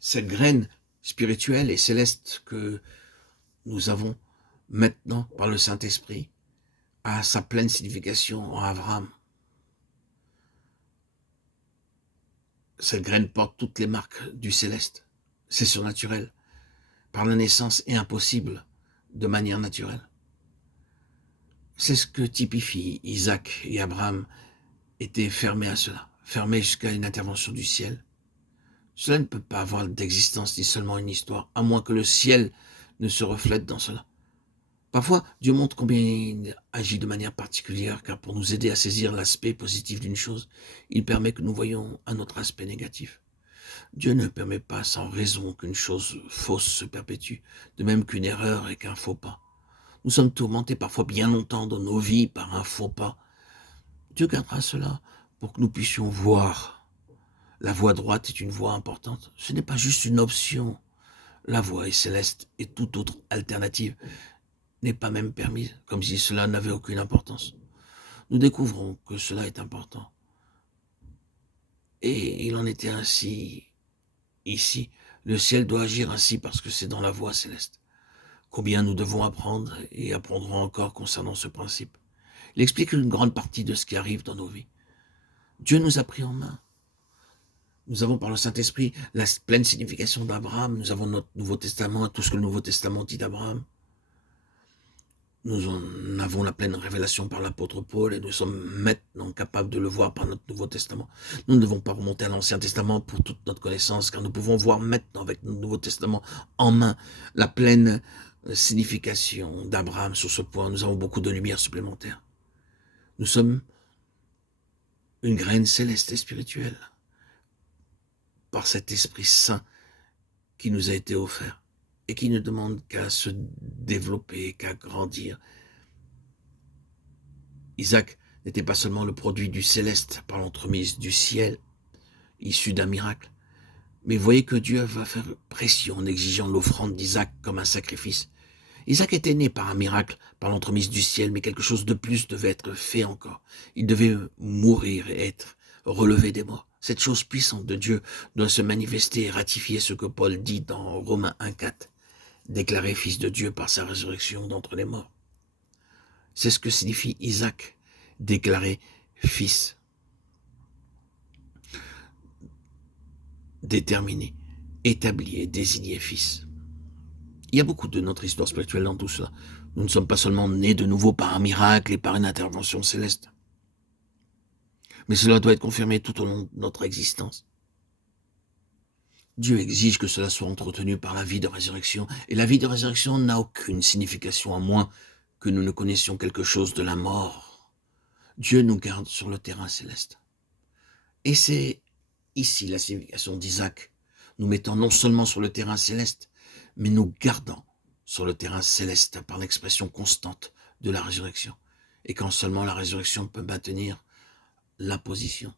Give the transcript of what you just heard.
Cette graine spirituelle et céleste que nous avons maintenant par le Saint-Esprit a sa pleine signification en Abraham. Cette graine porte toutes les marques du céleste. C'est surnaturel. Par la naissance est impossible de manière naturelle. C'est ce que typifie Isaac et Abraham étaient fermés à cela, fermés jusqu'à une intervention du ciel. Cela ne peut pas avoir d'existence ni seulement une histoire, à moins que le ciel ne se reflète dans cela. Parfois, Dieu montre combien il agit de manière particulière, car pour nous aider à saisir l'aspect positif d'une chose, il permet que nous voyions un autre aspect négatif. Dieu ne permet pas sans raison qu'une chose fausse se perpétue, de même qu'une erreur et qu'un faux pas. Nous sommes tourmentés parfois bien longtemps dans nos vies par un faux pas. Dieu gardera cela pour que nous puissions voir. La voie droite est une voie importante. Ce n'est pas juste une option. La voie est céleste et toute autre alternative n'est pas même permise, comme si cela n'avait aucune importance. Nous découvrons que cela est important. Et il en était ainsi ici. Le ciel doit agir ainsi parce que c'est dans la voie céleste. Combien nous devons apprendre et apprendrons encore concernant ce principe. Il explique une grande partie de ce qui arrive dans nos vies. Dieu nous a pris en main. Nous avons par le Saint-Esprit la pleine signification d'Abraham. Nous avons notre Nouveau Testament, tout ce que le Nouveau Testament dit d'Abraham. Nous en avons la pleine révélation par l'apôtre Paul et nous sommes maintenant capables de le voir par notre Nouveau Testament. Nous ne devons pas remonter à l'Ancien Testament pour toute notre connaissance, car nous pouvons voir maintenant avec notre Nouveau Testament en main la pleine signification d'Abraham sur ce point. Nous avons beaucoup de lumière supplémentaire. Nous sommes une graine céleste et spirituelle par cet Esprit Saint qui nous a été offert et qui ne demande qu'à se développer, qu'à grandir. Isaac n'était pas seulement le produit du céleste par l'entremise du ciel, issu d'un miracle, mais voyez que Dieu va faire pression en exigeant l'offrande d'Isaac comme un sacrifice. Isaac était né par un miracle, par l'entremise du ciel, mais quelque chose de plus devait être fait encore. Il devait mourir et être relevé des morts. Cette chose puissante de Dieu doit se manifester et ratifier ce que Paul dit dans Romains 1,4. Déclaré fils de Dieu par sa résurrection d'entre les morts. C'est ce que signifie Isaac, déclaré fils. Déterminé, établi et désigné fils. Il y a beaucoup de notre histoire spirituelle dans tout cela. Nous ne sommes pas seulement nés de nouveau par un miracle et par une intervention céleste. Mais cela doit être confirmé tout au long de notre existence. Dieu exige que cela soit entretenu par la vie de résurrection, et la vie de résurrection n'a aucune signification à moins que nous ne connaissions quelque chose de la mort. Dieu nous garde sur le terrain céleste. Et c'est ici la signification d'Isaac, nous mettant non seulement sur le terrain céleste, mais nous gardant sur le terrain céleste par l'expression constante de la résurrection. Et quand seulement la résurrection peut maintenir la position.